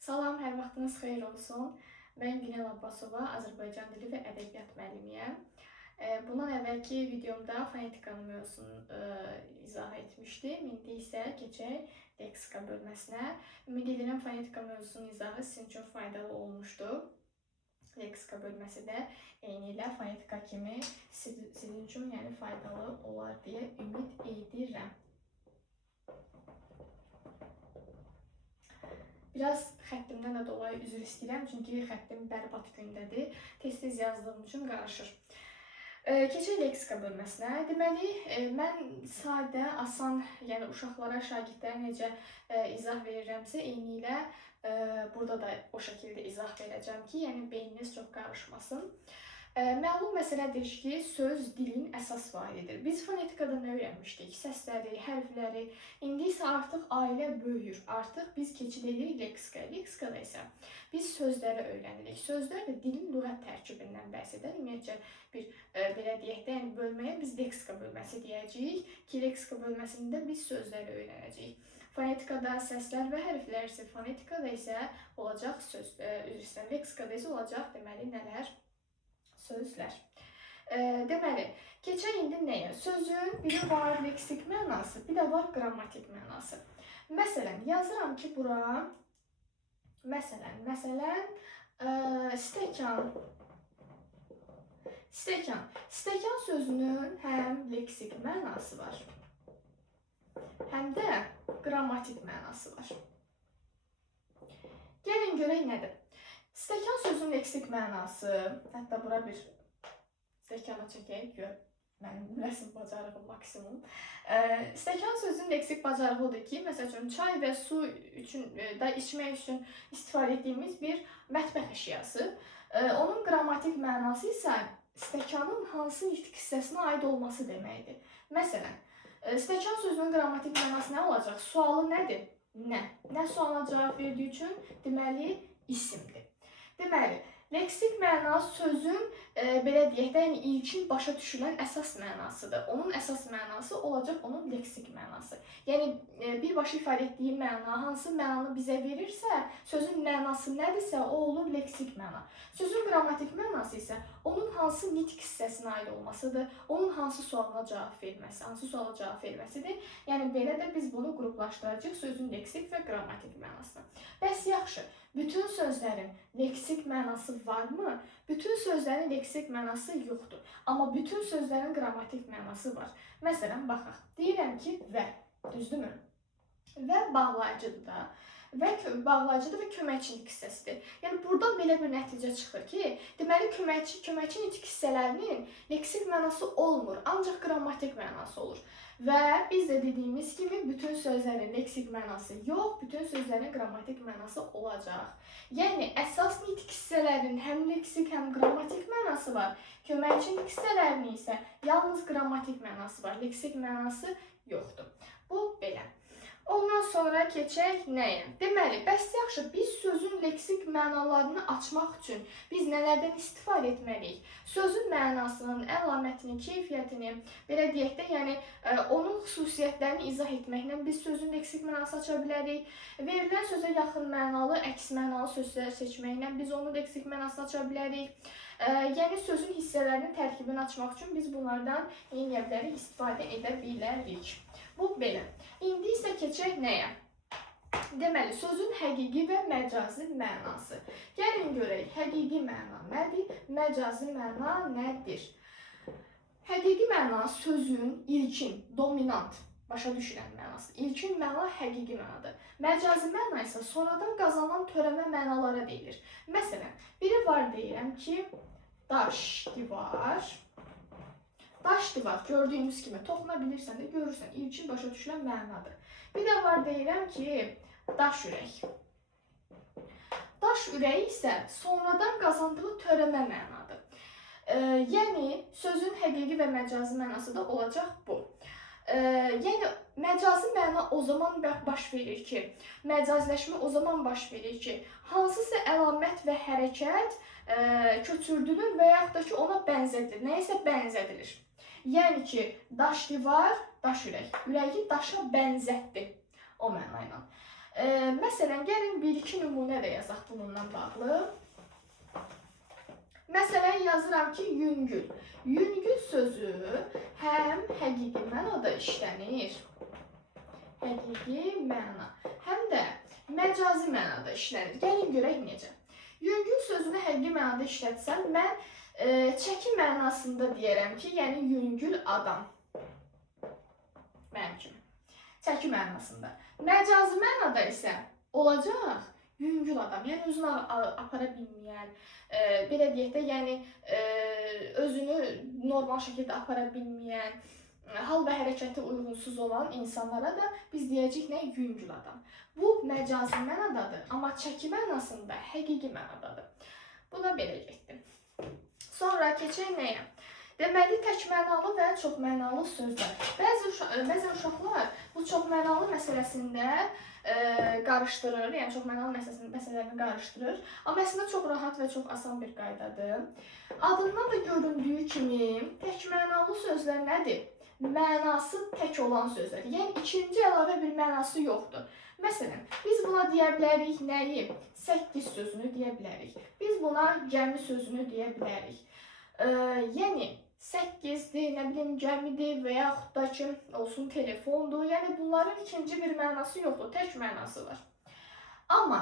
Salam, hər vaxtınız xeyir olsun. Mən Günel Abbasova, Azərbaycan dili və ədəbiyyat müəllimiyəm. Bundan əvvəlki videomda fonetikanın mövzusunu izah etmişdim. İndi isə keçək leksika bölməsinə. Ümid edirəm fonetika mövzusunun izahı sizin üçün faydalı olmuşdur. Leksika bölməsi də eyni ilə fonetika kimi sizin üçün faydalı olar deyə ümid edirəm. Biraz xəttimdən də dolayı üzr istəyirəm, çünki xəttim bərbad gündədir. Tez-tez yazdığım üçün qarışır. Keçək leksika bölməsinə. Deməli, mən sadə, asan, yəni uşaqlara, şagirdlərə necə izah verirəmsə, eyni ilə burada da o şəkildə izah verəcəm ki, yəni beyniniz çox qarışmasın. Məlum məsələdir ki, söz dilin əsas vahidi. Biz fonetikada nə öyrənmişdik? Səsləri, hərfləri. İndi isə artıq ailə böyüyür. Artıq biz keçid edirik leksikaya. Leksikada isə biz sözləri öyrənirik. Sözlər də dilin lüğət tərkibindən bəhs edir. Ümumiyyətcə belə deyək də, yəni bölməyə biz leksika bölməsi deyəcəyik ki, leksika bölməsində biz sözləri öyrənəcəyik. Fonetikada səslər və hərflər isə, fonetikada isə olacaq söz, leksikada isə olacaq deməli nələr? Sözlər. Deməli, keçək indi nəyə? Sözün biri var leksik mənası, bir də var qrammatik mənası. Məsələn, yazıram ki, bura, məsələn, stəkan. Stəkan sözünün həm leksik mənası var, həm də qrammatik mənası var. Gəlin görək nədir? Stəkan sözünün leksik mənası, hətta bura bir stəkana çəkək, gör, mənim rəsm bacarığım maksimum. Stəkan sözünün leksik bacarığı odur ki, məsəl üçün, çay və su üçün, içmək üçün istifadə etdiyimiz bir mətbəx əşyası. Onun qrammatik mənası isə stəkanın hansı nitq hissəsinə aid olması deməkdir. Məsələn, stəkan sözünün qrammatik mənası nə olacaq? Sualı nədir? Nə? Nə sualına cavab verdiyi üçün deməli isimdir. Deməli, leksik məna sözün, belə deyək də, ilkin başa düşülən əsas mənasıdır. Onun əsas mənası olacaq onun leksik mənası. Yəni, birbaşa ifadə etdiyi məna, hansı mənanı bizə verirsə, sözün mənası nədirsə, o olur leksik məna. Sözün qrammatik mənası isə onun hansı nitq hissəsinə aid olmasıdır, onun hansı sualına cavab verməsi, hansı suala cavab verməsidir. Yəni, belə də biz bunu qruplaşdıracağıq sözün leksik və qrammatik mənasına. Bəs yaxşı, bütün sözlərin leksik mənası varmı? Bütün sözlərin leksik mənası yoxdur. Amma bütün sözlərin qrammatik mənası var. Məsələn, baxaq. Deyirəm ki, və, düzdürmü? Və bağlayıcıdır da. Bağlayıcıdır və köməkçilik hissəsidir. Yəni, buradan belə bir nəticə çıxır ki, deməli, köməkçi nitq hissələrinin leksik mənası olmur, ancaq qrammatik mənası olur. Və biz də dediyimiz kimi, bütün sözlərin leksik mənası yox, bütün sözlərin qrammatik mənası olacaq. Yəni, əsas nitq hissələrin həm leksik, həm qrammatik mənası var. Köməkçi nitq hissələrinin isə yalnız qrammatik mənası var, leksik mənası yoxdur. Bu, belə. Ondan sonra keçək nəyə? Deməli, bəs yaxşı, biz sözün leksik mənalarını açmaq üçün biz nələrdən istifadə etməliyik? Sözün mənasının, əlamətini, keyfiyyətini, belə deyək də, yəni onun xüsusiyyətlərini izah etməklə biz sözün leksik mənası aça bilərik. Verilən sözə yaxın mənalı, əks mənalı sözlər seçməklə biz onun leksik mənasını aça bilərik. Yəni, sözün hissələrinin tərkibini açmaq üçün biz bunlardan eyniyə bilərik, istifadə edə bilərik. Bu, belə. İndi isə keçək nəyə? Deməli, sözün həqiqi və məcazi mənası. Gəlin görək, həqiqi məna nədir? Məcazi məna nədir? Həqiqi məna sözün ilkin, dominant, başa düşülən mənası. İlkin məna həqiqi mənadır. Məcazi məna isə sonradan qazanan törəmə mənalara deyilir. Məsələn, biri var deyirəm ki, daş, divar. Daş divar, gördüyünüz kimi, toxuna bilirsən də, görürsən, ilkin başa düşülən mənadır. Bir də var deyirəm ki, daş ürək. Daş ürəyi isə sonradan qazandığı törəmə mənadır. Yəni, sözün həqiqi və məcazi mənası da olacaq bu. Yəni, məcazi məna o zaman baş verir ki, məcaziləşmə o zaman baş verir ki, hansısa əlamət və hərəkət köçürdülür və yaxud da ki, ona bənzədilir, nəyəsə bənzədilir. Yəni ki, daş divar, daş ürək. Ürəyi daşa bənzətdi o mənayla. Məsələn, gəlin bir-iki nümunə də yazaq bununla bağlı? Məsələn, yazıram ki, yüngül. Yüngül sözü həm həqiqi mənada işlənir, həqiqi məna, həm də məcazi mənada işlənir. Gəlin görək necə. Yüngül sözünü həqiqi mənada işlətsəm, mən çəki mənasında deyərəm ki, yəni yüngül adam. Mənim kimi. Çəki mənasında. Məcazi mənada isə olacaq yüngül adam, yəni özünü apara bilməyən, belə deyək də, yəni özünü normal şəkildə apara bilməyən, hal və hərəkəti uyğunsuz olan insanlara da biz deyəcəyik nə? Yüngül adam. Bu məcazi mənadadır, amma çəki mənasında həqiqi mənadadır. Bu da belə getdi. Sonra keçək nəyə? Deməli, təkmənalı və çoxmənalı sözlər. Bəzən uşaqlar bu çoxmənalı məsələsində qarışdırır, yəni çoxmənalı məsələlərini qarışdırır. Amma əslində çox rahat və çox asan bir qaydadır. Adından da göründüyü kimi təkmənalı sözlər nədir? Mənası tək olan sözlər. Yəni ikinci əlavə bir mənası yoxdur. Məsələn, biz buna deyə bilərik nəyi? 8 sözünü deyə bilərik. Biz buna gəmi sözünü deyə bilərik. Yəni 8-dir, nə bilim, gəmidir və yaxud da ki, olsun telefondur. Yəni bunların ikinci bir mənası yoxdur, tək mənası var. Amma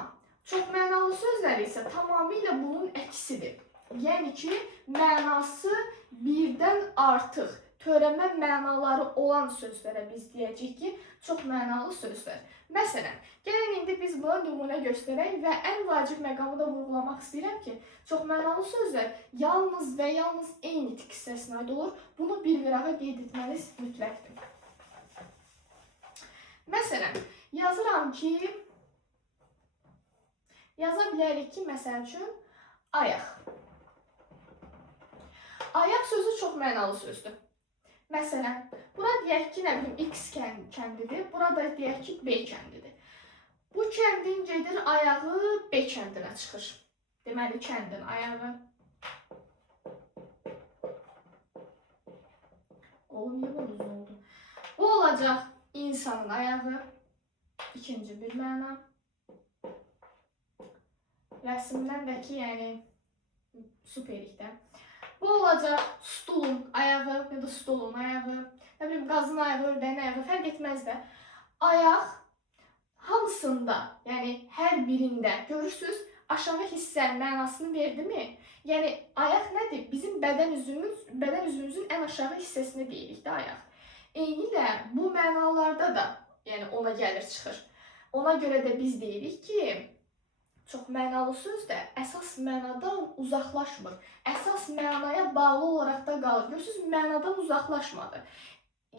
çoxmənalı sözlər isə tamamilə bunun əksidir. Yəni ki, mənası birdən artıq, törəmə mənaları olan sözlərə biz deyəcəyik ki, çoxmənalı sözlər. Məsələn, gəlin indi biz buna nümunə göstərək və ən vacib məqamı da vurğulamaq istəyirəm ki, çoxmənalı sözlər yalnız və yalnız eyni tik hissəsinə aid olur. Bunu bir vərağa qeyd etməniz mütləqdir. Məsələn, yazıram ki, yaza bilərik ki, məsəl üçün, ayaq. Ayaq sözü çoxmənalı sözdür. Məsələn, bura deyək ki, nə bilim, X kəndidir, burada deyək ki, B kəndidir. Bu kəndin gedir ayağı B kəndinə çıxır. Deməli, kəndin ayağı. Oğlum, niyə bu düz oldu? Bu olacaq insanın ayağı. İkinci bir məna. Rəsmdən də ki, yəni, superlikdə. Bu olacaq stulun ayağı ya da stolun ayağı, nə bilim, qazın ayağı, ördəyin ayağı, fərq etməz də. Ayaq hamısında, yəni hər birində görürsünüz, aşağı hissə mənasını verdi mi? Yəni ayaq nədir? Bizim bədən üzvümüzün ən aşağı hissəsini deyirik də ayaq. Eynilə bu mənalarda da, yəni ona gəlir çıxır. Ona görə də biz deyirik ki, çoxmənalı söz də əsas mənadan uzaqlaşmır. Əsas mənaya bağlı olaraq da qalır. Görürsünüz, mənadan uzaqlaşmadı.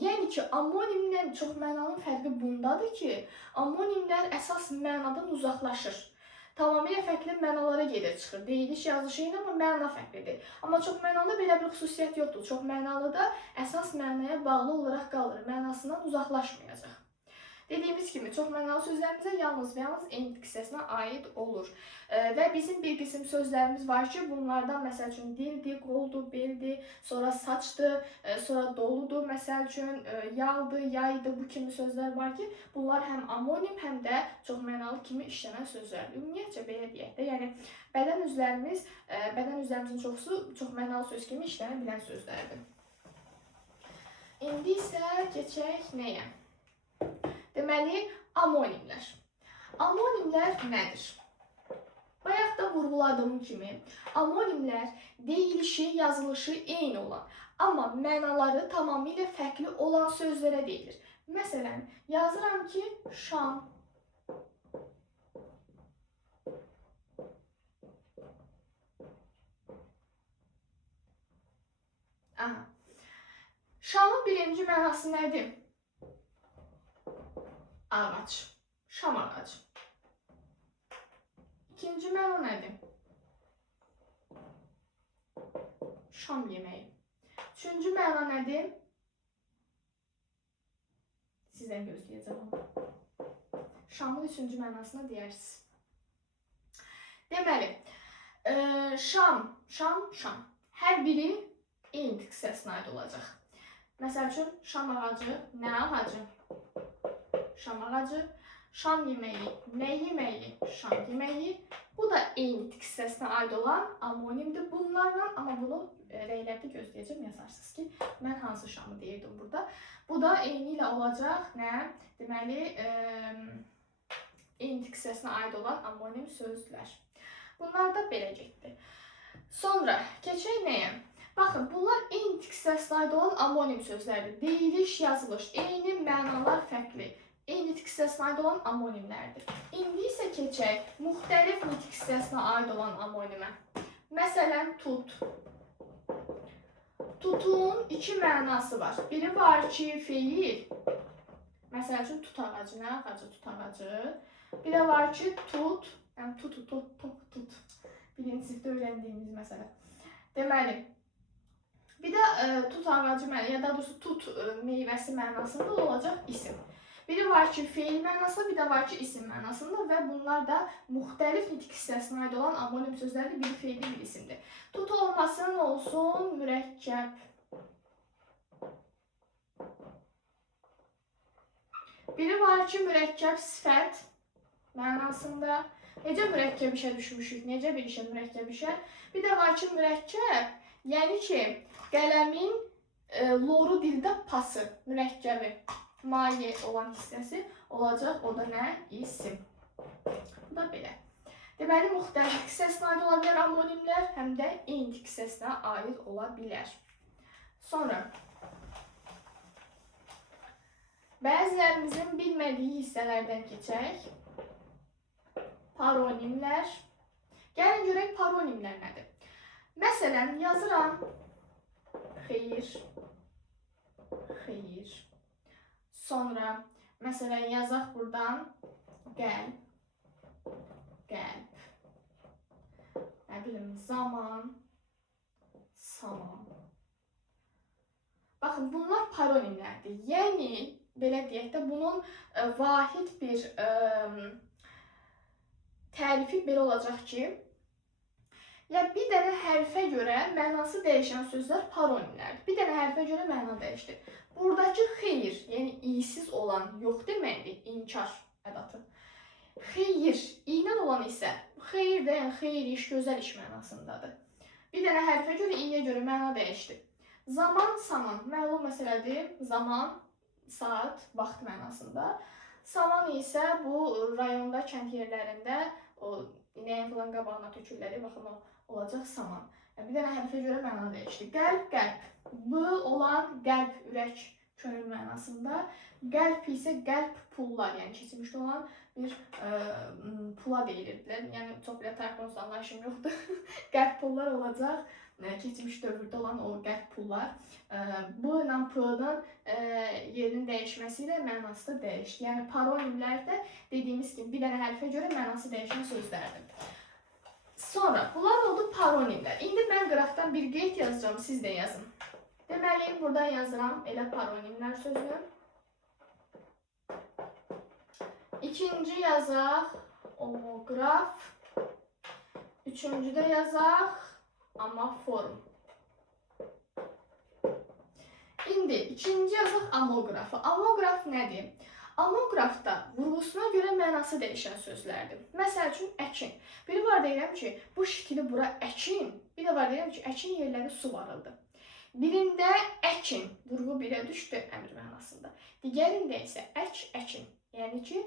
Yəni ki, amonimlə çoxmənalının fərqi bundadır ki, amonimlər əsas mənadan uzaqlaşır. Tamamilə fərqli mənalara gedir çıxır. Deyiliş, yazılışı ilə, amma məna fərqlidir. Amma çoxmənalıda belə bir xüsusiyyət yoxdur. Çoxmənalıda əsas mənaya bağlı olaraq qalır. Mənasından uzaqlaşmayacaq. Dediyimiz kimi, çoxmənalı sözlərimizə yalnız və yalnız eyni tik hissəsinə aid olur. Və bizim bir qism sözlərimiz var ki, bunlardan məsəl üçün dildir, qoldur, beldir, sonra saçdır, sonra doludur, məsəl üçün yaldır, yaydır, bu kimi sözlər var ki, bunlar həm amonim, həm də çoxmənalı kimi işlənən sözlərdir. Ümumiyyətcə belə deyək də, yəni bədən üzvlərimizin çoxusu çoxmənalı söz kimi işlənə bilən sözlərdir. İndi isə keçək nəyə? Deməli, amonimlər. Amonimlər nədir? Bayaq da vurğuladığım kimi, amonimlər deyilişi, yazılışı eyni olan, amma mənaları tamamilə fərqli olan sözlərə deyilir. Məsələn, yazıram ki, şam. Şamın birinci mənası nədir? Ağac, şam ağacı. İkinci məna nədir? Şam yeməyi. Üçüncü məna nədir? Sizdən gözləyəcəm. Şamın üçüncü mənasına deyərsiniz. Deməli, şam. Hər biri eyni tik hissəsinə aid olacaq. Məsəl üçün, şam ağacı, nə ağacı? Şam ağacı. Şam yeməyi, nə yeməyi, şam yeməyi. Bu da eyni tik hissəsinə aid olan amonimdir bunlarla, amma bunu rəylərdə gözləyəcəm, yazarsınız ki, mən hansı şamı deyirdim burada. Bu da eyni ilə olacaq, nə? Deməli, eyni tik hissəsinə aid olan amonim sözlər. Bunlar da belə getdi. Sonra keçək nəyə? Baxın, bunlar eyni tik hissəsinə aid olan amonim sözlərdir. Deyiliş, yazılış, eyni, mənalar fərqli. Eyni tik hissəsinə aid olan amonimlərdir. İndi isə keçək müxtəlif tik hissəsinə aid olan amonimə. Məsələn, tut. Tutun iki mənası var. Biri var ki, feil. Məsələn üçün, tut ağacı, nə ağacı? Tut ağacı. Bir də var ki, tut. Yəni, tut. Birinci sinifdə öyrəndiyimiz məsələ. Deməli, bir də tut ağacı, ya da doğrusu tut meyvəsi mənasında olacaq isim. Biri var ki, feil mənasında, bir də var ki, isim mənasında və bunlar da müxtəlif nitik hissəsinə aid olan amonim sözlərdir. Biri feildir, biri isimdir. Tut olmasın olsun mürəkkəb. Biri var ki, mürəkkəb sifət mənasında. Necə mürəkkəb işə düşmüşük, necə bir işə mürəkkəb işə. Bir də var ki, mürəkkəb, yəni ki, qələmin loru dildə pası, mürəkkəbi, maye olan hissəsi olacaq, o da nə? İsim. Bu da belə. Deməli, müxtəlif hissəsinə aid ola bilər amonimlər, həm də eyni hissəsinə aid ola bilər. Sonra, bəzilərimizin bilmədiyi hissələrdən keçək. Paronimlər. Gəlin görək paronimlər nədir? Məsələn, yazıram xeyir. Sonra, məsələn, yazaq buradan qəlb. Nə bilim, zaman, saman. Baxın, bunlar paronimlərdir. Yəni, belə deyək də, bunun vahid bir tərifi belə olacaq ki, bir dənə hərfə görə mənası dəyişən sözlər paronimlərdir. Bir dənə hərfə görə məna dəyişdir. Buradakı xeyir, yəni iysiz olan, yox deməkdir, inkar ədatı. Xeyir, ilə olan isə, xeyir də, yəni xeyir iş, gözəl iş mənasındadır. Bir dənə hərfə görə, iyə görə məna dəyişdir. Zaman, saman, məlum məsələdir. Zaman, saat, vaxt mənasında. Saman isə bu rayonda, kənd yerlərində o inəyin filan qabağına tökürlər, baxın o olacaq saman. Bir dənə hərfə görə məna dəyişdi. Qəlb, qəlb. Bu olan qəlb, ürək, könül mənasında. Qəlb isə qəlb pullar, yəni keçmişdə olan bir pula deyilirdilər. Yəni çox belə tərəfdən anlayışım yoxdur. Qəlb pullar olacaq. Keçmiş dövrdə olan o qəlb pullar. Bu ilə P-dan yerinin dəyişməsi ilə mənası da dəyişdi. Yəni paronimlər də dediyimiz kimi bir dənə hərfə görə mənası dəyişən sözlərdir. Sonra bunlar oldu paronimlər. İndi mən qıraqdan bir qeyd yazacağım, siz də yazın. Deməli, buradan yazıram elə paronimlər sözünü. İkinci yazaq omoqraf. Üçüncüdə yazaq amaform. İndi ikinci yazaq amoqrafı. Amoqraf nədir? Amoqrafda vurğusuna görə mənası dəyişən sözlərdir. Məsəl üçün, əkin. Biri var deyirəm ki, bu şəkili bura əkin. Bir də var deyirəm ki, əkin yerləri su varıldı. Birində əkin, vurğu birə düşdü əmr mənasında. Digərində isə əkin. Yəni ki,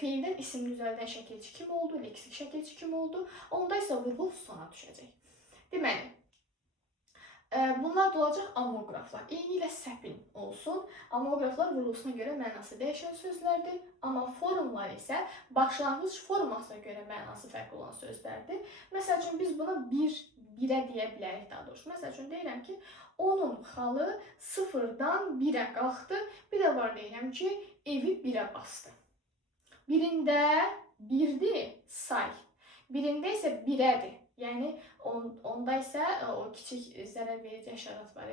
feildən isim düzəldən şəkilçi kim oldu, leksik şəkilçi kim oldu, onda isə vurğu sona düşəcək. Deməli, bunlar da olacaq amoqraflar. Eyni ilə səpin olsun. Amoqraflar vurğusuna görə mənası dəyişən sözlərdir. Amma formlar isə başlanğıc formasına görə mənası fərqli olan sözlərdir. Məsəl üçün, biz buna birə deyə bilərik daha doğrusu. Məsəl üçün, deyirəm ki, onun xalı 0-dan 1-ə qalxdı. Bir də var deyirəm ki, evi 1-ə bastı. Birində 1-dir, say. Birində isə 1-ədir. Yəni, onda isə o kiçik zərər verici əşarat var.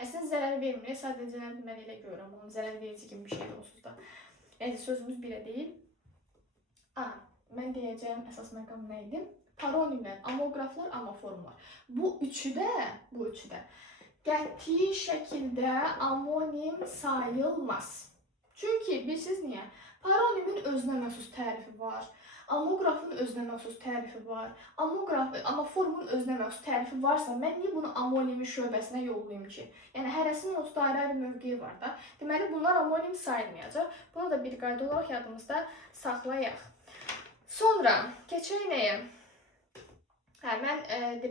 Əslində zərər vermir, sadəcə mən elə görürəm, onun zərər verici kimi bir şeydir onsuz da. Yəni, sözümüz birə deyil. Mən deyəcəyim əsas məqam nə idi? Paronimlər, amoqraflar, amaformlar. Bu üçü də qəti şəkildə amonim sayılmaz. Çünki bilirsiniz niyə? Paronimin özünə məxsus tərifi var. Amoqrafın özünə məxsus tərifi var. Amoformun özünə məxsus tərifi varsa, mən niyə bunu amonimin şöbəsinə yollayım ki? Yəni hərəsinin onsuz ayrı-ayrı mövqeyi var da. Deməli bunlar amonim sayılmayacaq. Bunu da bir qayda olaraq yadımızda saxlayaq. Sonra keçək nəyə? Mən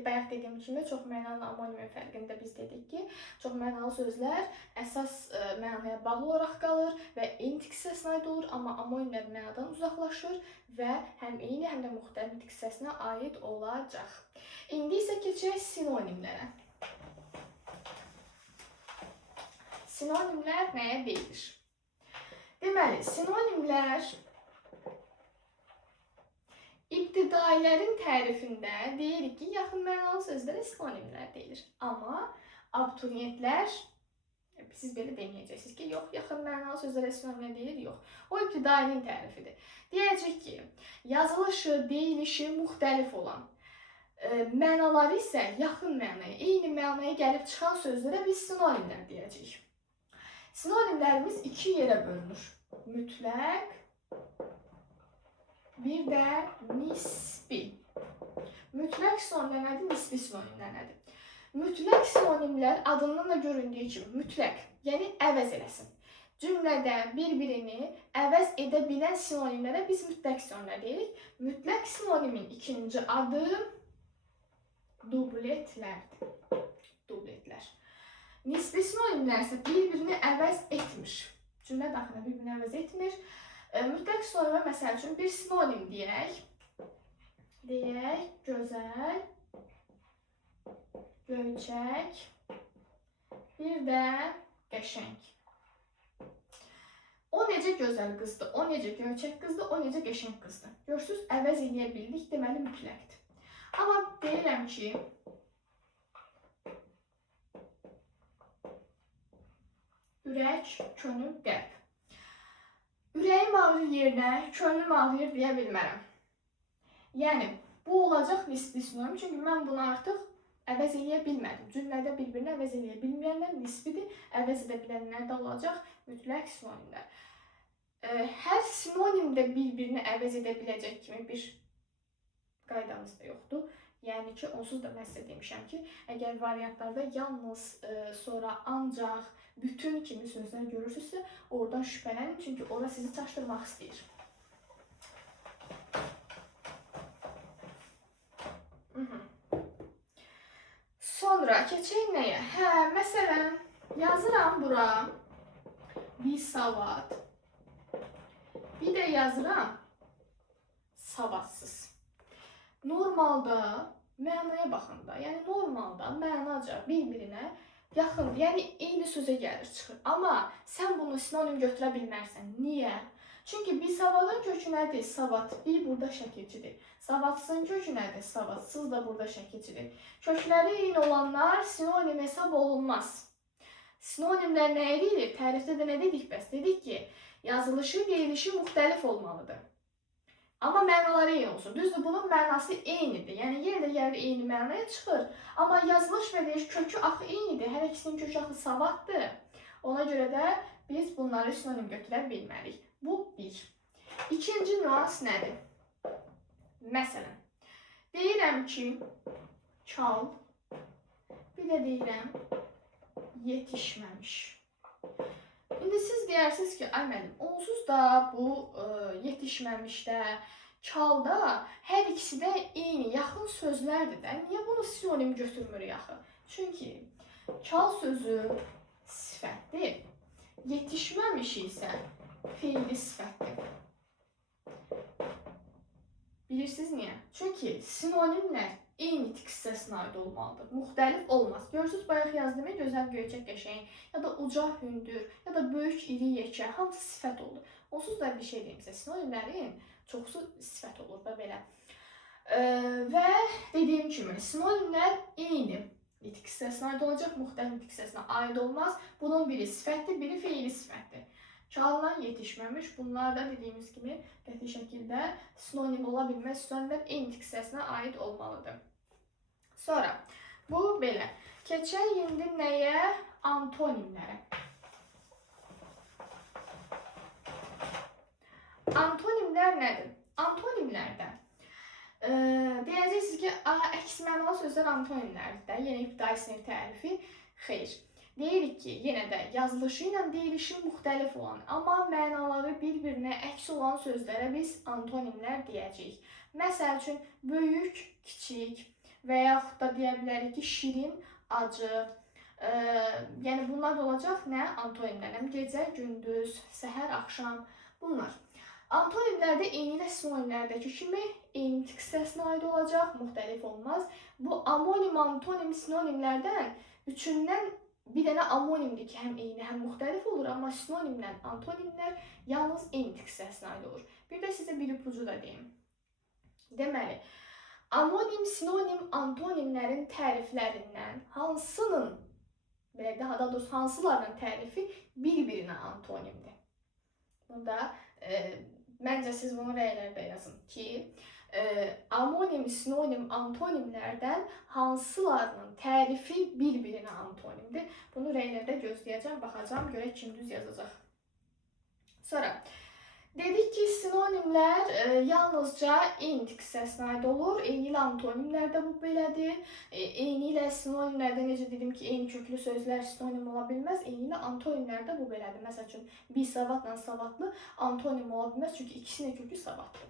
bayaq dediyim kimi çox mənalı amonimin fərqində biz dedik ki, çox mənalı sözlər əsas mənaya bağlı olaraq qalır və eyni tik hissəsinə aid olur, amma amonimlər mənadan uzaqlaşır və həm eyni, həm də müxtəlif tik hissəsinə aid olacaq. İndi isə keçək sinonimlərə. Sinonimlər nəyə deyilir? Deməli, sinonimlər İbtidailərin tərifində deyirik ki, yaxın mənalı sözlərə sinonimlər deyilir. Amma abituriyentlər, siz belə deməyəcəksiniz ki, yox, yaxın mənalı sözlərə sinonimlər deyilir, yox. O ibtidainin tərifidir. Deyəcək ki, yazılışı, deyilişi müxtəlif olan, mənaları isə yaxın mənaya, eyni mənaya gəlib çıxan sözlərə biz sinonimlər deyəcəyik. Sinonimlərimiz iki yerə bölünür. Mütləq, bir də nisbi. Mütləq sinonimlər nədir? Nisbi sinonimlər nədir? Mütləq sinonimlər adından da göründüyü kimi mütləq, yəni əvəz eləsin. Cümlədə bir-birini əvəz edə bilən sinonimlərə biz mütləq sinonimlər deyirik. Mütləq sinonimin ikinci adı dubletlərdir. Dubletlər. Nisbi sinonimlər isə bir-birini əvəz etmir. Cümlə daxilində bir-birini əvəz etmir. Mütləq sinonimə məsəl üçün bir sinonim deyək. Deyək, gözəl, göyçək, bir də qəşəng. O necə gözəl qızdır, o necə göyçək qızdır, o necə qəşəng qızdır. Görürsünüz, əvəz eləyə bildik, deməli mütləqdir. Amma deyirəm ki, ürək, könül, qəlb. Ürəyim ağrır yerinə, könlüm ağrır deyə bilmərəm. Yəni, bu olacaq nisbi sinonim, çünki mən bunu artıq əvəz eləyə bilmədim. Cümlədə bir-birini əvəz eləyə bilməyənlər nisbidir, əvəz edə bilənlər də olacaq mütləq sinonimlər. Hər sinonim də bir-birini əvəz edə biləcək kimi bir qaydamız da yoxdur. Yəni ki, onsuz da mən sizə demişəm ki, əgər variantlarda yalnız sonra ancaq, bütün kimi sözlər görürsünüzsə, oradan şübhələnin, çünki ora sizi çaşdırmaq istəyir. Sonra keçək nəyə? Məsələn, yazıram bura bisavad, bir də yazıram savadsız. Normalda, mənaya baxanda, yəni normalda mənaca bir-birinə yaxındır, yəni eyni sözə gəlir, çıxır. Amma sən bunu sinonim götürə bilmərsən. Niyə? Çünki bisavadın kökü nədir? Savad. Bir burada şəkilçidir. Savadsızın kökü nədir? Savadsız da burada şəkilçidir. Kökləri eyni olanlar sinonim hesab olunmaz. Sinonimlər nə edilir? Tərifdə də nə dedik bəs? Dedik ki, yazılışı, deyilişi müxtəlif olmalıdır. Amma mənaları eyni olsun. Düzdür, bunun mənası eynidir. Yəni, yerdə gəlir eyni mənaya çıxır. Amma yazılış və deyiliş kökü axı eynidir. Hər ikisinin kökü axı savaddır. Ona görə də biz bunları sinonim götürə bilmərik. Bu bir. İkinci nüans nədir? Məsələn, deyirəm ki, çal, bir də deyirəm, yetişməmiş. İndi siz deyirsiniz ki, ay mənim, onsuz da bu yetişməmişdə, çalda hər ikisi də eyni, yaxın sözlərdir də. Niyə bunu sinonim götürmürük axı? Çünki çal sözü sifətdir, yetişməmiş isə feili sifətdir. Bilirsiniz niyə? Çünki sinonimlər eyni tik hissəsinə aid olmalıdır. Müxtəlif olmaz. Görürsünüz, bayaq yazdığım gözəl, göyçək, qəşəng, ya da uca, hündür, ya da böyük, iri, yekə, hamısı sifət olur. Onsuz da bir şey deyim sizə, sinonimlərin çoxsu sifət olur da belə. Və dediyim kimi, sinonimlər eyni tik hissəsinə aid olacaq, müxtəlif tik hissəsinə aid olmaz. Bunun biri sifətdir, biri feili sifətdir. Çalınan, yetişməmiş, bunlar da dediyimiz kimi qəti şəkildə sinonim ola bilməz. Sinonimlər eyni tik hissəsinə aid olmalıdır. Sonra, bu belə. Keçək indi nəyə? Antonimlərə. antonimlər nədir? Antonimlərdə deyəcəksiniz ki, əks mənalı sözlər antonimlərdir də. Yenə ibtidai sinif tərifi xeyr. Deyirik ki, yenə də yazılışı ilə deyilişi müxtəlif olan, amma mənaları bir-birinə əks olan sözlərə biz antonimlər deyəcəyik. Məsəl üçün, böyük, kiçik və yaxud da deyə bilərik ki, şirin, acı. Yəni bunlar da olacaq nə? Antonimlər. Gecə, gündüz, səhər, axşam bunlar. Antonimlərdə eyni ilə sinonimlərdəki kimi eyni tik hissəsinə aid olacaq, müxtəlif olmaz. Bu amonim, antonim, sinonimlərdən üçündən bir dənə amonimdir ki, həm eyni, həm müxtəlif olur, amma sinonimlə antonimlər yalnız eyni tik hissəsinə aid olur. Bir də sizə bir ipucu da deyim. Deməli, amonim, sinonim, antonimlərin təriflərindən hansının, belə daha doğrusu hansılarının tərifi bir-birinə antonimdir? Bunda məncə siz bunu rəylərdə yazın ki, amonim, sinonim, antonimlərdən hansılarının tərifi bir-birinə antonimdir. Bunu rəylərdə gözləyəcəm, baxacağım, görək kim düz yazacaq. Sonra, dedik ki, sinonimlər yalnızca eyni tik hissəsinə aid olur. Eyni ilə antonimlərdə bu belədir. Eyni ilə sinonimlərdə necə dedim ki, eyni köklü sözlər sinonim ola bilməz. Eyni ilə antonimlərdə bu belədir. Məsəl üçün, bisavadla savadlı antonim ola bilməz, çünki ikisinin kökü savadlı.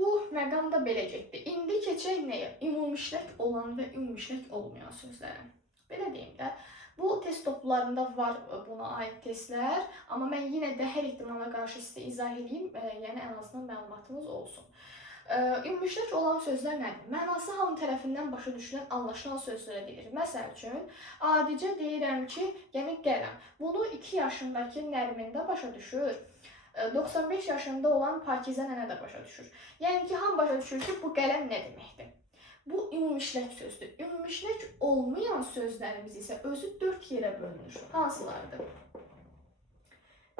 Bu məqam da belə getdi. İndi keçək nəyə? Ümumişlək olan və ümumişlək olmayan sözlərə. Belə deyim də, bu test toplarında var buna aid testlər, amma mən yenə də hər ehtimala qarşı sizə izah edeyim, yəni ən azından məlumatınız olsun. Ümumişlək olan sözlər nədir? Mənası hamı tərəfindən başa düşülən, anlaşılan sözlərə deyilir. Məsəl üçün, adicə deyirəm ki, yəni qələm. Bunu 2 yaşındakı Nərmin də başa düşür. 95 yaşında olan Pakizə nənə də başa düşür. Yəni ki, hamı başa düşür ki, bu qələm nə deməkdir? Bu ümumişlək sözdür. Ümumişlək olmayan sözlərimiz isə özü 4 yerə bölünür. Hansılardır?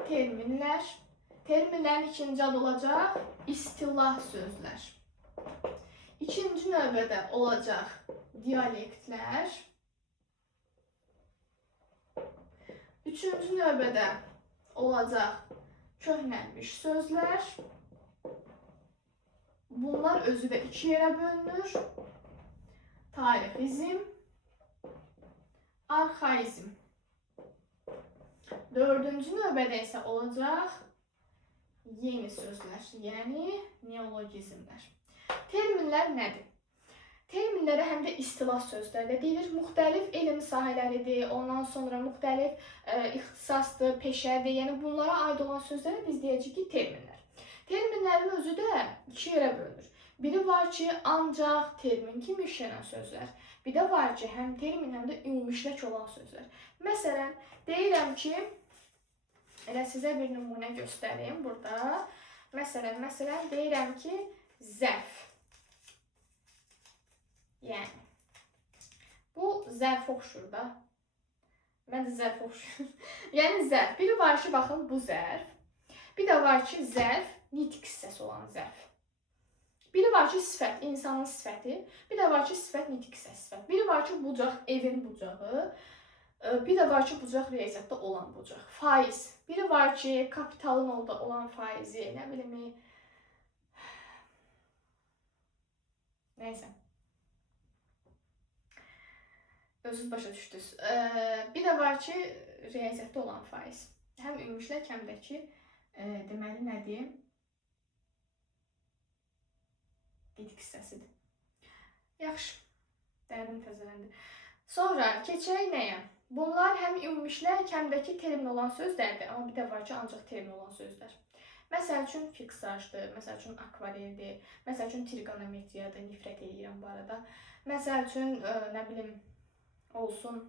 Terminlər. Terminlərin ikinci adı olacaq istilah sözlər. İkinci növbədə olacaq dialektlər. Üçüncü növbədə olacaq köhnəlmiş sözlər. Bunlar özü də 2 yerə bölünür. Tarixizm, arxaizm. Dördüncü növbədə isə olacaq yeni sözlər, yəni neologizmlər. Terminlər nədir? Terminlərə həm də istilah sözlər də deyilir. Müxtəlif elm sahələridir, ondan sonra müxtəlif ixtisasdır, peşədir. Yəni bunlara aid olan sözlərə biz deyəcəyik ki, terminlər. Terminlərin özü də 2 yerə bölünür. Biri var ki, ancaq termin kimi işlənən sözlər. Bir də var ki, həm termin, həm də ümumişlək olan sözlər. Məsələn, deyirəm ki, elə sizə bir nümunə göstəreyim burada. Məsələn, deyirəm ki, zərf. Yəni, bu zərf oxşur da. Mən də zərf oxşur. Yəni, zərf. Biri var ki, baxın, bu zərf. Bir də var ki, zərf, nitik hissəsi olan zərf. Biri var ki, sifət, insanın sifəti. Bir də var ki, sifət, nitik hissəsi sifət. Biri var ki, bucaq, evin bucağı. Bir də var ki, bucaq riyaziyyatda olan bucaq. Faiz. Biri var ki, kapitalın orada olan faizi, nə bilim, neysə. Özünüz başa düşdünüz. Bir də var ki, riyaziyyatda olan faiz. Həm ümumişlək, həm də ki, deməli nədir? Nitik hissəsidir. Yaxşı, dərdim təzələndi. Sonra keçək nəyə? Bunlar həm ümumişlək, həm də ki, termin olan sözlərdir. Amma bir də var ki, ancaq termin olan sözlər. Məsəl üçün, fiksajdır, məsəl üçün, akvareldir, məsəl üçün, trigonometriyadır, nifrət edirəm bu arada. Məsəl üçün, nə bilim, olsun,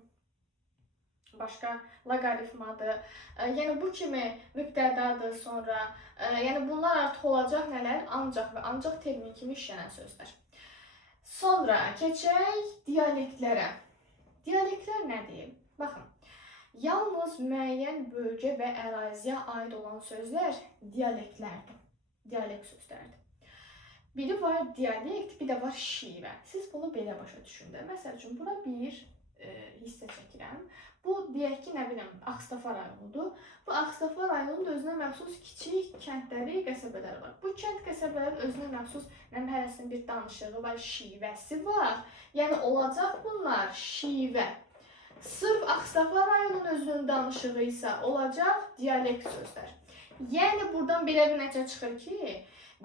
başqa loqaritmadır. Yəni, bu kimi mübtədadır sonra. Yəni, bunlar artıq olacaq nələr? Ancaq və ancaq termin kimi işlənən sözlər. Sonra keçək dialektlərə. Dialektlər nədir? Baxın, yalnız müəyyən bölgə və əraziyə aid olan sözlər dialektlərdir. Dialekt sözlərdir. Biri var dialekt, bir də var şivə. Siz bunu belə başa düşünün. Məsəl üçün, bura bir hissə çəkirəm. Bu deyək ki, nə bilim, Ağstafa rayonudur. Bu Ağstafa rayonunun özünə məxsus kiçik kəndləri, qəsəbələri var. Bu kənd qəsəbələrin özünə məxsus hərəsinin bir danışığı var, şivəsi var. Yəni olacaq bunlar şivə. Sırf Ağstafa rayonunun özünün danışığı isə olacaq dialekt sözlər. Yəni buradan belə bir nəticə çıxır ki,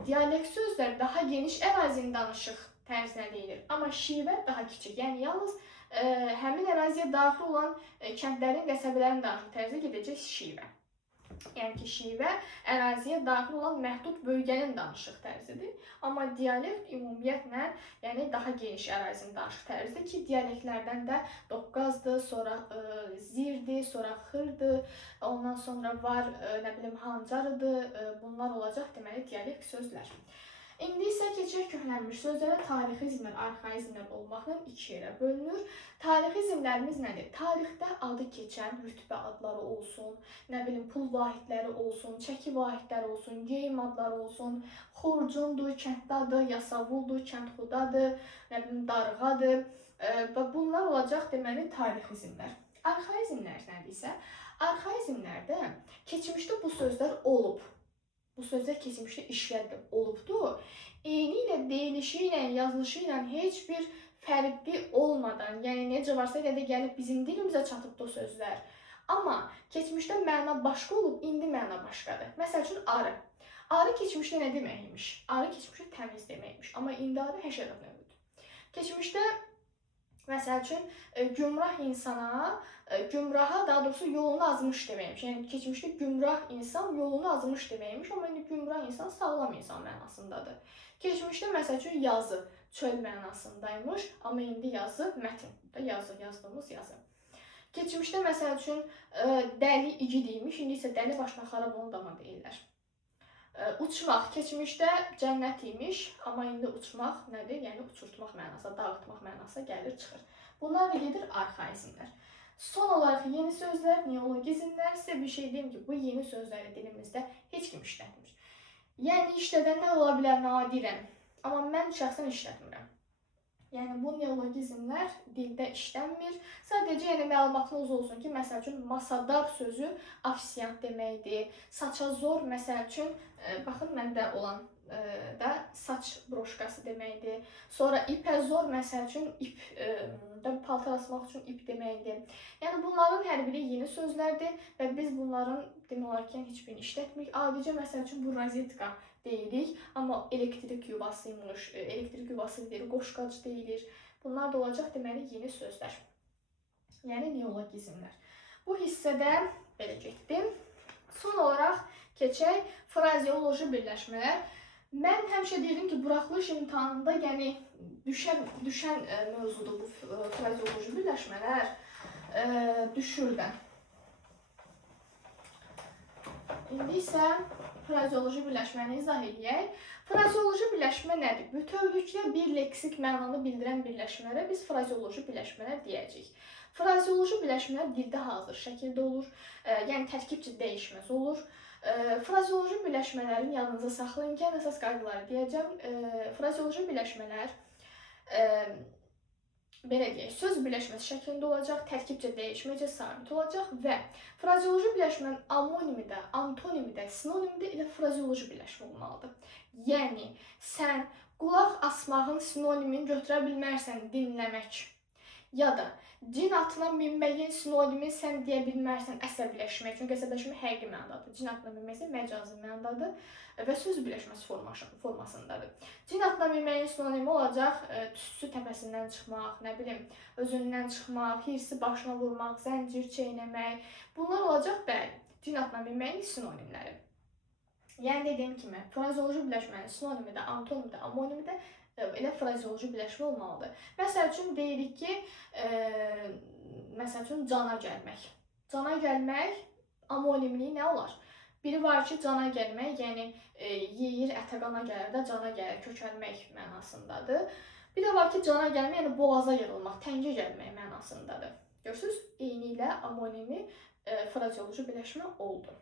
dialekt sözlər daha geniş ərazinin danışıq tərzinə deyilir. Amma şivə daha kiçik. Yəni yalnız həmin əraziyə daxil olan kəndlərin, qəsəbələrin danışıq tərzi gedəcək şivə. Yəni ki, şivə əraziyə daxil olan məhdud bölgənin danışıq tərzidir. Amma dialekt ümumiyyətlə, yəni daha geniş ərazinin danışıq tərzidir ki, dialektlərdən də Doqqazdır, sonra Zirdir, sonra Xırdır, ondan sonra var, nə bilim, Hancarıdır. Bunlar olacaq deməli dialekt sözlər. İndi isə keçək köhnəlmiş sözlərə. Tarixi izmlər, arxaizmlər olmaqla iki yerə bölünür. Tarixi izmlərimiz nədir? Tarixdə adı keçən rütbə adları olsun, nə bilim, pul vahidləri olsun, çəki vahidləri olsun, geyim adları olsun, xurcundur, kənddadır, yasavuldur, kəndxudadır, nə bilim, darğadır. Və bunlar olacaq deməli tarixi izmlər. Arxaizmlər nədirsə, arxaizmlərdə keçmişdə bu sözlər olub. Bu sözlər keçmişdə işlədib olubdur. Eyni ilə deyilişi ilə, yazılışı ilə heç bir fərqli olmadan, yəni necə varsa elə də gəlib bizim dilimizə çatıbdı o sözlər. Amma keçmişdə məna başqa olub, indi məna başqadır. Məsəl üçün arı. Arı keçmişdə nə deməkmiş? Arı keçmişdə təmiz deməkmiş. Amma indi arı həşərat növüdür. Keçmişdə məsəl üçün gümrah insana, gümraha daha doğrusu yolunu azmış deməkmiş. Yəni keçmişdə gümrah insan yolunu azmış deməkmiş, amma indi gümrah insan sağlam insan mənasındadır. Keçmişdə məsəl üçün yazı çöl mənasındaymış, amma indi yazı mətin, yazı, yazdığımız yazı. Keçmişdə məsəl üçün dəli igid imiş, indi isə dəli başına xarab olan adama deyirlər. Uçmaq keçmişdə cənnət imiş, amma indi uçmaq nədir? Yəni uçurtmaq mənasına, dağıtmaq mənasına gəlir, çıxır. Bunlar da gedir arxaizmlər. Son olaraq yeni sözlər, neologizmlər. Sizə bir şey deyim ki, bu yeni sözləri dilimizdə heç kim işlətmir. Yəni işlədənlər ola bilər nadirən, amma mən şəxsən işlətmirəm. Yəni bu neologizmlər dildə işlənmir. Sadəcə yəni məlumatınız olsun ki, məsəl üçün masadar sözü afisiyant deməkdir. Saça zor məsəl üçün baxın məndə olan da saç broşkası deməkdir. Sonra ipə zor məsəl üçün ip paltar asmaq üçün ip deməkdir. Yəni bunların hər biri yeni sözlərdir və biz bunların demək olarkən heç birini işlətmirik. Adicə məsəl üçün bu rozetka deyirik, amma elektrik yuvasıymış, elektrik yuvası deyilir, qoşqac deyilir. Bunlar da olacaq deməli yeni sözlər. Yəni neologizmlər. Bu hissədə belə getdim. Son olaraq keçək frazeoloji birləşmələr. Mən həmişə deyirdim ki, buraxılış imtahanında yəni düşən mövzudur bu frazeoloji birləşmələr düşür də. İndi isə frazeoloji birləşməni izah edək. Frazeoloji birləşmə nədir? Bütövlükdə bir leksik mənanı bildirən birləşmələrə biz frazeoloji birləşmələr deyəcəyik. Frazeoloji birləşmələr dildə hazır şəkildə olur, yəni tərkibcə dəyişməz olur. Frazeoloji birləşmələrin yanınıza saxlayın ki, ən əsas qaydaları deyəcəm. Frazeoloji birləşmələr belə deyək, söz birləşməsi şəklində olacaq, tərkibcə dəyişməcə sabit olacaq və frazeoloji birləşmənin amonimi də, antonimi də, sinonimi də elə frazeoloji birləşmə olmalıdır. Yəni, sən qulaq asmağın sinonimini götürə bilmərsən dinləmək ya da cin atına minməyin sinonimini sən deyə bilmərsən əsəbləşmək. Çünki əsəbləşmə həqiqi mənadadır. Cin atına minməsi məcazi mənadadır və söz birləşməsi formasındadır. Cin atına minməyin sinonimi olacaq tüstüsü təpəsindən çıxmaq, nə bilim, özündən çıxmaq, hirsi başına vurmaq, zəncir çeynəmək. Bunlar olacaq, bəli, cin atına minməyin sinonimləri. Yəni dediyim kimi, frazeoloji birləşmənin sinonimi də, antonimi də, amonimi də elə frazeoloji birləşmə olmalıdır. Məsəl üçün deyirik ki, məsəl üçün cana gəlmək. Cana gəlmək amonimliyi nə olar? Biri var ki, cana gəlmək, yəni yeyir, ətə qana gələr də cana gəlir, kökəlmək mənasındadır. Bir də var ki, cana gəlmək, yəni boğaza yığılmaq, təngə gəlmək mənasındadır. Görürsünüz, eyni ilə amonimi frazeoloji birləşmə oldu.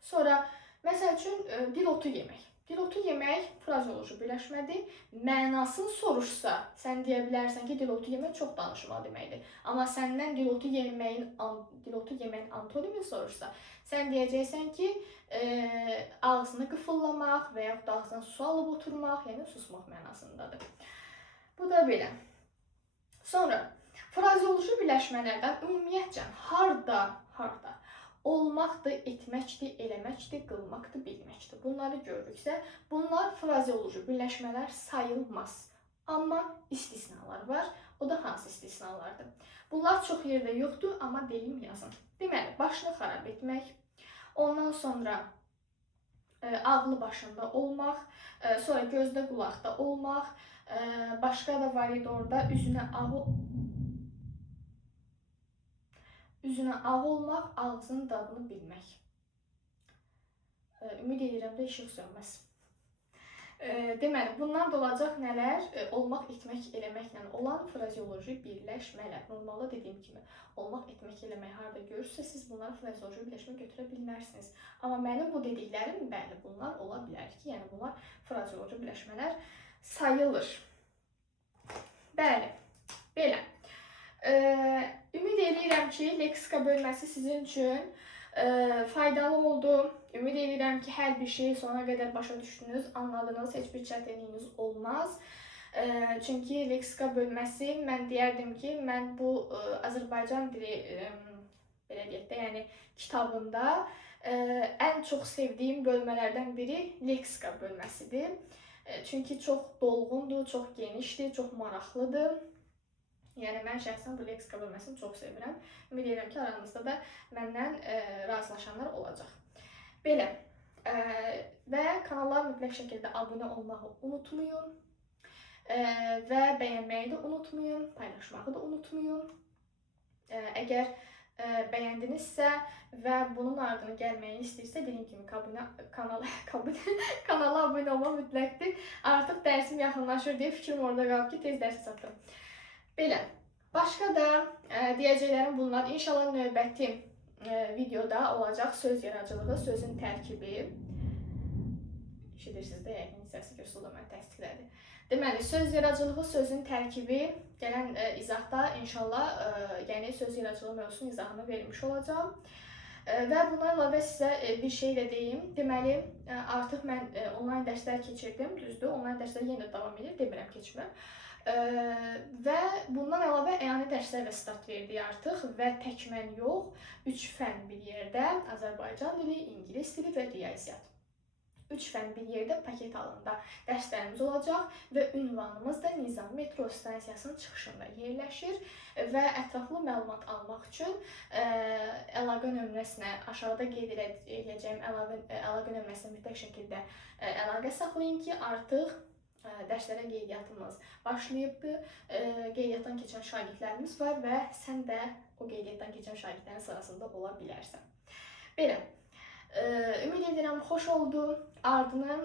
Sonra, məsəl üçün dil otu yemək. Dilotu yemək frazeoloji birləşmədir. Mənasını soruşsa, sən deyə bilərsən ki, dilotu yemək çox danışma deməkdir. Amma səndən dilotu yeməyin antonimi soruşsa, sən deyəcəksən ki, ağzını qıfıllamaq və yaxud da ağzına su alıb oturmaq, yəni susmaq mənasındadır. Bu da belə. Sonra, frazeoloji birləşmələrdən ümumiyyətcə harda olmaqdır, etməkdir, eləməkdir, qılmaqdır, bilməkdir. Bunları görürüksə, bunlar frazeoloji birləşmələr sayılmaz. Amma istisnalar var. O da hansı istisnalardır? Bunlar çox yerdə yoxdur, amma deyim yazın. Deməli, başını xarab etmək, ondan sonra ağlı başında olmaq, sonra gözdə qulaqda olmaq, başqa da var idi orada, üzünə ağ olmaq, ağzının dadını bilmək. Ümid edirəm də işıq sönməz. Deməli, bundan da olacaq nələr? Olmaq, etmək, eləməklə olan frazeoloji birləşmələr. Normalda dediyim kimi, olmaq, etmək, eləmək harada görürsə, siz bunları frazeoloji birləşmə götürə bilmərsiniz. Amma mənim bu dediklərim, bəli, bunlar ola bilər ki, yəni bunlar frazeoloji birləşmələr sayılır. Bəli, belə. Ümid edirəm ki, leksika bölməsi sizin üçün faydalı oldu. Ümid edirəm ki, hər bir şeyi sona qədər başa düşdünüz, anladınız, heç bir çətinliyiniz olmaz. Çünki leksika bölməsi, mən deyərdim ki, mən bu Azərbaycan dili, belə deyək də, yəni kitabında ən çox sevdiyim bölmələrdən biri leksika bölməsidir. Çünki çox dolğundur, çox genişdir, çox maraqlıdır. Yəni, mən şəxsən bu leksika bölməsini çox sevirəm. Ümid edirəm ki, aranızda da məndən razılaşanlar olacaq. Belə, və kanala mütləq şəkildə abunə olmağı unutmayın. Və bəyənməyi də unutmayın, paylaşmağı da unutmayın. Əgər bəyəndinizsə və bunun ardına gəlməyini istəyirsə, dediyim kimi kanala abunə olmaq mütləqdir. Artıq dərsim yaxınlaşır deyə fikrim orada qalıb ki, tez dərsə çatdım. Belə, başqa da deyəcəklərim bunlar. İnşallah növbəti videoda olacaq söz yaradıcılığı, sözün tərkibi. Eşidirsiniz də, yəqin səsi göstərdi, mən təsdiqlədi. Deməli, söz yaradıcılığı, sözün tərkibi gələn izahda inşallah yəni söz yaradıcılığı mövzusunun izahını vermiş olacağam. Və bundan əlavə sizə bir şey də deyim. Deməli, artıq mən onlayn dərslər keçirdim, düzdür? Onlayn dərslər yenə davam edir, demirəm keçmirəm. Və bundan əlavə əyani dərslərlə start verdik artıq və tək mən yox, 3 fənn bir yerdə, Azərbaycan dili, ingilis dili və riyaziyyat. 3 fənn bir yerdə paket halında dərslərimiz olacaq və ünvanımız da Nizami metro stansiyasının çıxışında yerləşir və ətraflı məlumat almaq üçün əlaqə nömrəsinə, aşağıda qeyd edəcəyim əlaqə nömrəsinə mütləq şəkildə əlaqə saxlayın ki, artıq dərslərə qeydiyyatımız başlayıbdır. Qeydiyyatdan keçən şagirdlərimiz var və sən də o qeydiyyatdan keçən şagirdlərin sırasında ola bilərsən. Belə, ümid edirəm xoş oldu. Ardının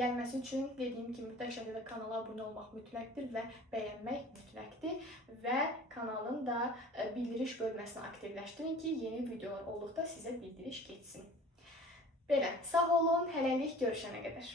gəlməsi üçün dediyim kimi mütləq şəkildə kanala abunə olmaq mütləqdir və bəyənmək mütləqdir və kanalın da bildiriş bölməsini aktivləşdirin ki, yeni videolar olduqda sizə bildiriş keçsin. Belə, sağ olun, hələlik görüşənə qədər.